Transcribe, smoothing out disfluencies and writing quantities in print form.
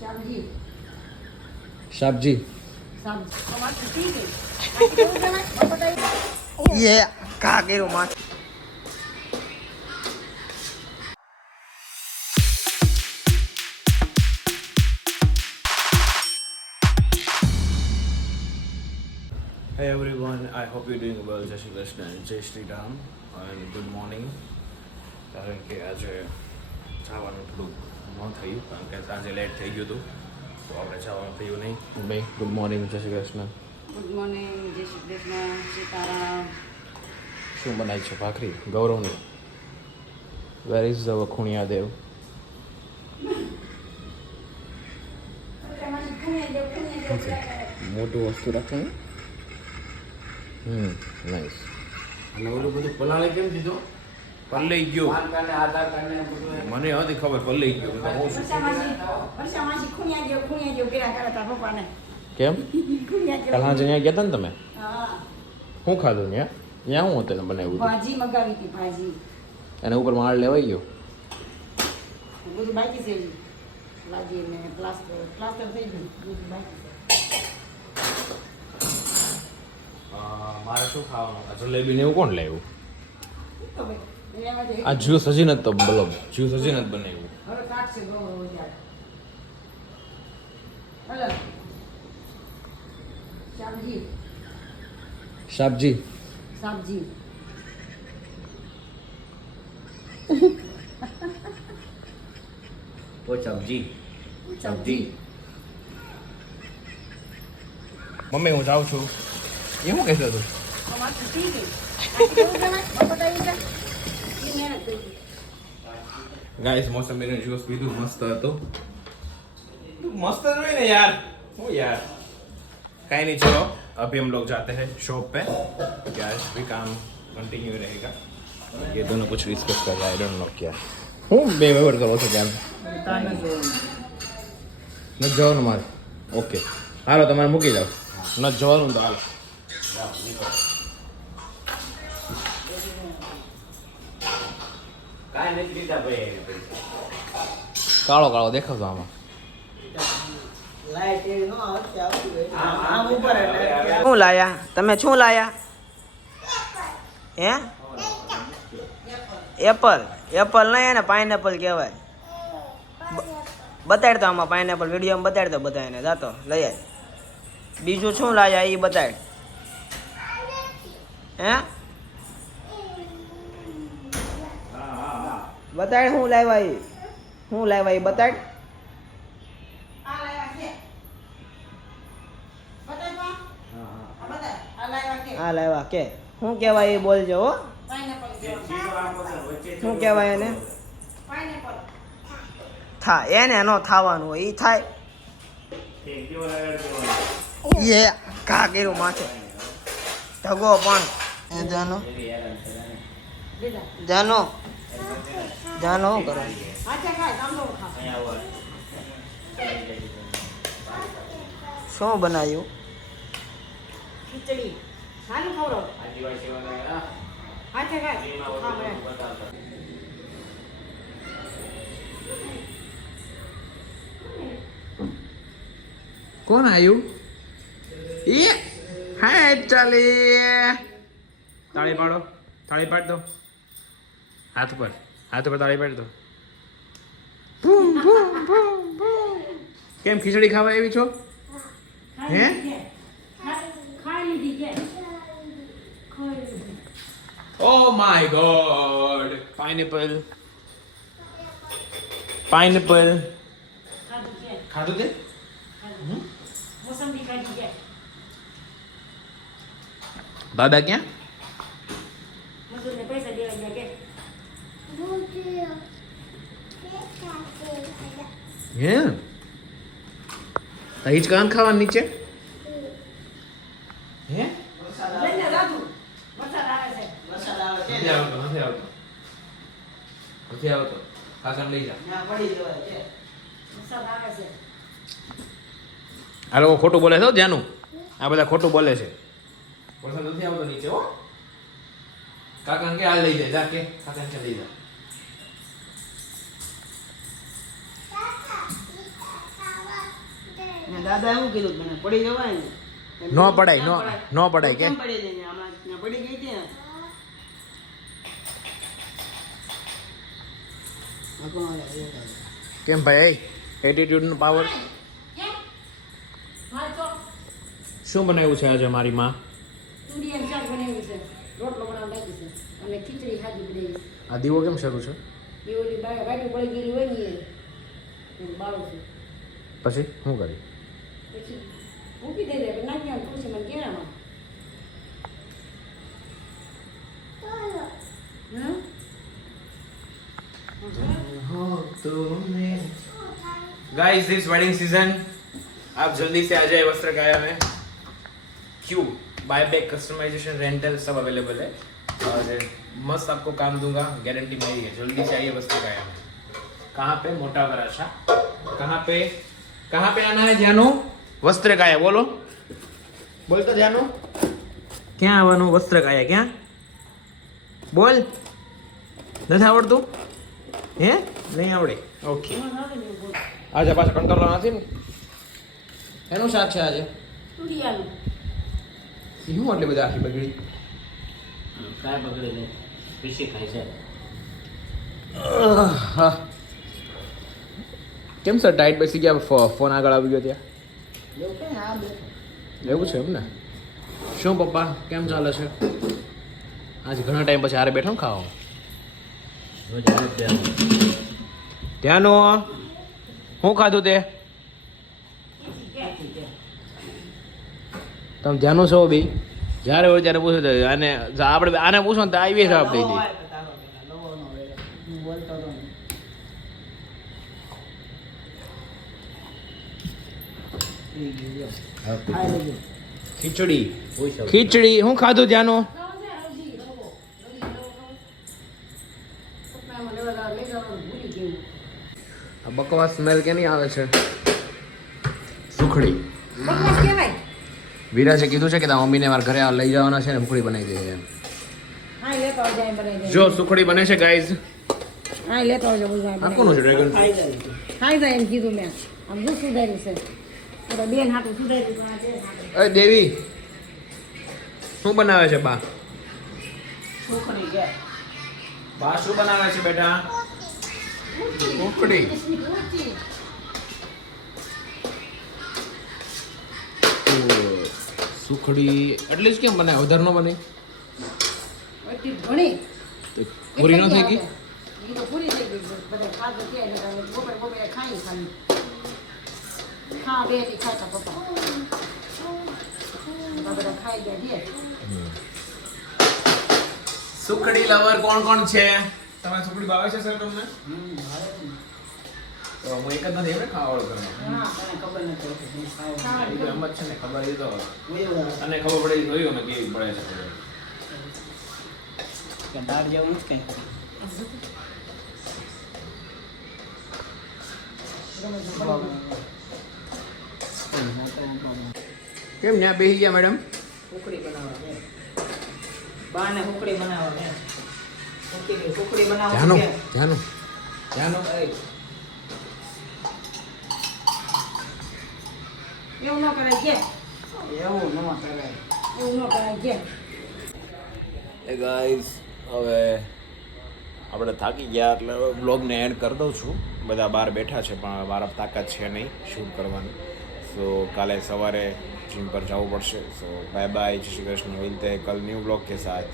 सब्जी सब्जी ये कहा के रोमांच Hey everyone, I hope you're doing well. Jai Shri Krishna and Jai Shri Ram and good morning. કારણ કે આજે જવાનું થોડું ન થયું કારણ કે આજે લેટ થઈ ગયું હતું તો આપણે જવાનું થયું નહીં. ભાઈ ગુડ મોર્નિંગ, જય શ્રી કૃષ્ણ. गुड मॉर्निंग जय श्री कृष्ण सीताराम શું બનાવી છે ભાખરી ગૌરવની? વેર ઇઝ ધ વખુણિયા દેવ? મોટું વસ્તુ રાખવાનું. નાઈસ. અને ઓલું બધું પલાળે કેમ દીધું? પલ્લઈ ગયો. મને હતી ખબર પલ્લઈ ગયો. કેમ? કાલ સાંજે અહીંયા ગયા હતા ને તમે? શું ખાધું ત્યાં? ત્યાં શું હતું બનાવ્યું? ભાજી મગાવી હતી ભાજી અને ઉપર માળ લેવાઈ ગયો. બધું બાકી છે ભાજી ને પ્લાસ્ટર થઈ ગયું બધું બાકી છે. મારે શું ખાવાનું? જલેબી ને એવું કોણ લાવ્યું? તો ભાઈ એમાં જ આ જ્યુસ હજી નથી તો મતલબ જ્યુસ હજી નથી બનાવ્યું. હવે કાઢશે ગૌરવ જાય હલો સબ્જી सब्जी सब्जी તો સબ્જી सब्जी મમ્મી હું જાઉં છું. એ શું કહેતો હતું? ગાઈસ મોસંબીનો જ્યુસ પીધું, મસ્ત હતો. मस्त है ना यार. वो यार कहीं नहीं, चलो अभी हम लोग जाते हैं शॉप पे. आज भी काम कंटिन्यू रहेगा. ये दोनों कुछ डिस्कस कर रहा है, आई डोंट नो क्या. હું બે વેવર કરો છો કેમ? ન જવાનું મારે. ઓકે હાલો તમારે મૂકી જાઓ. ન જવાનું તો હાલો. કાળો કાળો દેખાવ આમાં. શું લાયા તમે? શું લાયા? હે એપલ? એપલ નહીં એને પાઇનેપલ કહેવાય. બતાડ તો આમાં પાઇનેપલ વિડીયોમાં બતાડ તો બધાને જાતો લઈ આય. બીજું શું લાયા એ બતાડ. હે બતાડ શું લાવ્યા એ? શું લાવ્યા એ બતાડ. આ લાવ્યા કે શું કહેવાય એ બોલજો હો. શું કહેવાય એને? થા એને નો થાવાનું હોય એ થાય. એ કા કર્યું માથે ઢગો પણ એ જાનો જાનો જાનો શું કરો? શું બનાવ્યું? ખીચડી હાલું ખવડો હાથે ખાય હા મને કોણ આવ્યું? એ હાય ચાલી. તાળી પાડો, તાળી પાડ દો. હાથ પર તાળી પાડ દો. બૂમ બૂમ બૂમ બૂમ. કેમ ખીચડી ખાવા આવી છો? હે ખાઈ લીધી Oh my god! Pineapple. ખાધું તે? મોસંબી ખાધી છે દાદા ક્યાં? મજૂરને પૈસા દેવા ગયા કે હે હિચકાન ખાવા નીચે? હે લઈને રાધુ વરસાદ આવે છે નથી આવતો કાકાને લઈ જા. વરસાદ આવે છે. આ લોકો ખોટું બોલે છે જાનું. આ બધા ખોટું બોલે છે. વરસાદ નથી આવતો નીચે હો. કાકાને કે આ લઈ જાય જા કે કાકાને કે લઈ જા. ને દાદા એવું કીધું કે મને પડી જવાય ને નો પડાય, નો પડાય કે? કેમ પડી જાય ને? આમાં ને પડી ગઈ હતી ને આ કોણ આવ્યા? કેમ ભાઈ એટીટ્યુડ નો પાવર શું બનાવ્યું છે આજે મારી માં? તુરિયાનું શાક બનાવ્યું છે, રોટલો બનાવવા બાકી છે અને ખીચડી ખાધી બનાવી. આ દીવો કેમ શરૂ છે? એ ઓલી વાટી પડી ગયેલી હોય ને એ બાળું છે. પછી શું કરી? પછી મૂકી દે દે નાખી આવે ખુરશીમાં કેળામાં. गाइस दिस वेडिंग सीजन आप जल्दी से आ जाए वस्त्र काया में. क्यों? बाय बैक, कस्टमाइजेशन, रेंटल सब अवेलेबल है और मस्त आपको काम दूंगा, गारंटी मेरी है. जल्दी से आइए वस्त्र काया में. कहाँ पे? मोटा वराछा. कहाँ पे आना है जानो? वस्त्र काया बोलो, बोलता जानो. ક્યાં આવવાનું? વસ્ત્ર કાયા ક્યાં? બોલ. નથી આવડતું? હે? નહીં આવડે? ઓકે. આજે પાછા કંટ્રોલ નથી ને? એનું શાક છે આજે? તુરિયાનું. શું આટલી બધી આખી બગડી? કાંઈ બગડે નહીં, પીસી ખાય છે. કેમ સર ટાઈટ બેસી ગયા? ફોન આગળ આવી ગયો ત્યાં? એવું કે આ બે એવું છે એમ ને? શું પપ્પા કેમ ચાલે છે? આજ ઘણા ટાઈમ પછી હારે બેઠો ને ખાવા. ત્યાંનો શું ખાધું તે? તમે ધ્યાનો છો બી? જ્યારે હોય ત્યારે પૂછો તો આને આપણે આને પૂછો ને તો આવી જવાબ દઈ દે. બોલતો હતો ને. ખીચડી ખીચડી શું ખાધું ત્યાંનો? આ બકવાસ સ્મેલ કેની આવે છે? સુખડી. બકવાસ કહેવાય. વિરાજે કીધું છે કે તારા મમ્મીને મારા ઘરે લઈ જવાના છે ને સુખડી બનાવી દે એમ. હા લેતો આવજો એમ બનાવી દે. જો સુખડી બને છે ગાઈઝ. હા લેતો આવજો બધું આ કોનું છે ડ્રેગન? ખાઈ જાય એમ કીધું મેં. આમ શું સુધાર્યું છે? તો બેન હાટું સુધાર્યું છે. આ છે હાટું. અરે દેવી શું બનાવે છે બા? સુખડી કે બા શું બનાવે છે બેટા? સુખડી. સુખડી એટલી જ કેમ બનાવે? વધારે ન બને? એટલી ઘણી પૂરી ન થઈ ગઈ? ઈ તો પૂરી થઈ ગઈ. બધા ખાધું કે એટલે બપોરે ખાઈ ખાલી. હા બે ની ખાતા પપ્પા. બધા ખાઈ ગયા છે. સુખડી લવર કોણ કોણ છે? તમારે સુખડી ભાવે છે સર તમને? તો હું એક જ નથી એમને ખાવાળો કરવા. હા મને ખબર નથી હોતી. એ તો એમ જ છે ને, ખબર એ તો અને ખબર પડે જોયું ને કેવી પડે છે ખબર. કે દાળ જેવું નથી કંઈ. કેમ ન્યા બેસી ગયા મેડમ? ઉકળી બનાવવા છે. બાને ઉકળી બનાવવા છે. ઉકળી બનાવવા ધ્યાનો છે. ધ્યાનો ધ્યાનો. એવું ન કરાય કે એવું ન કરાય. એવું ન કરાય કે એ ગાઈઝ હવે આપણે થાકી ગયા એટલે બ્લોગને એન્ડ કરી દઉં છું. બધા બહાર બેઠા છે પણ મારા તાકાત છે નહીં શૂટ કરવાની. સો કાલે સવારે जिम पर જવું પડશે. સો બાય બાય, જય શ્રી કૃષ્ણ. મિલતે हैं कल न्यू ब्लॉग के साथ.